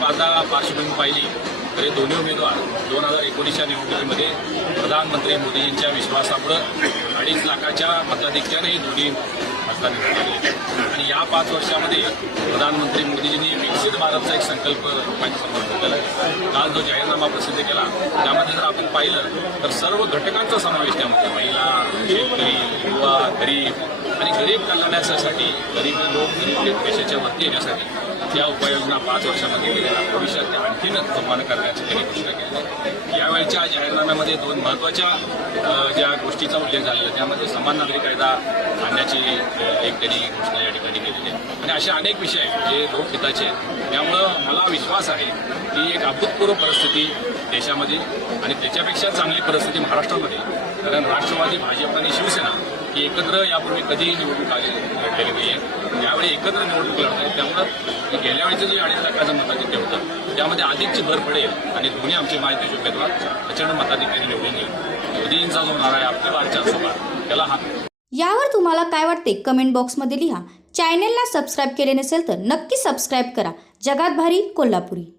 पाहता पार्श्वभूमी पाहिली तर हे दोन्ही उमेदवार दोन हजार एकोणीसच्या निवडणुकीमध्ये प्रधानमंत्री मोदीजींच्या विश्वासामुळं अडीच लाखाच्या मताधिक्याने हे दोन्ही मतदान झाले आणि या पाच वर्षामध्ये प्रधानमंत्री मोदीजींनी विकसित भारतचा एक संकल्प माझ्यासमोर ठेवलेला आहे काल जो जाहीरनामा प्रसिद्ध केला त्यामध्ये जर आपण पाहिलं तर सर्व घटकांचा समावेश त्यामध्ये महिला शेतकरी युवा गरीब आणि गरीब कल्याणासाठी गरीब लोक गरीब पैशाच्या वरती येण्यासाठी या उपाययोजना पाच वर्षामध्ये केलेल्या भविष्यात त्या आणखीन सन्मान करण्याची त्यांनी घोषणा केली आहे. यावेळच्या जाहीरनाम्यामध्ये दोन महत्त्वाच्या ज्या गोष्टीचा उल्लेख झालेला त्यामध्ये समान नागरिक कायदा आणण्याची एक त्यांनी घोषणा या ठिकाणी केलेली आहे. आणि असे अनेक विषय आहेत जे लोकहिताचे आहेत. त्यामुळं मला विश्वास आहे की एक अभूतपूर्व परिस्थिती देशामध्ये आणि त्याच्यापेक्षा चांगली परिस्थिती महाराष्ट्रामध्ये कारण राष्ट्रवादी भाजप आणि शिवसेना की एकत्र यापूर्वी कधीही निवडणूक आलेली लढलेली नाही आहे यावेळी एकत्र निवडणूक लढत आहे त्यामुळं गेल्या वेळेचं जे अडीच लाखाचं मताधिक्य होतं त्यामध्ये अधिकची भर पडेल आणि दोन्ही आमचे महायुतीचे उमेदवार प्रचंड मताधिक्याने निवडून येईल. मोदींचा जो नारा आहे आपल्या वारच्या सभा त्याला हा यावर तुम्हाला काय वाटते? कमेंट बॉक्समध्ये लिहा. चॅनेलला सबस्क्राईब केले नसेल तर नक्की सबस्क्राईब करा. जगात भारी कोल्हापुरी.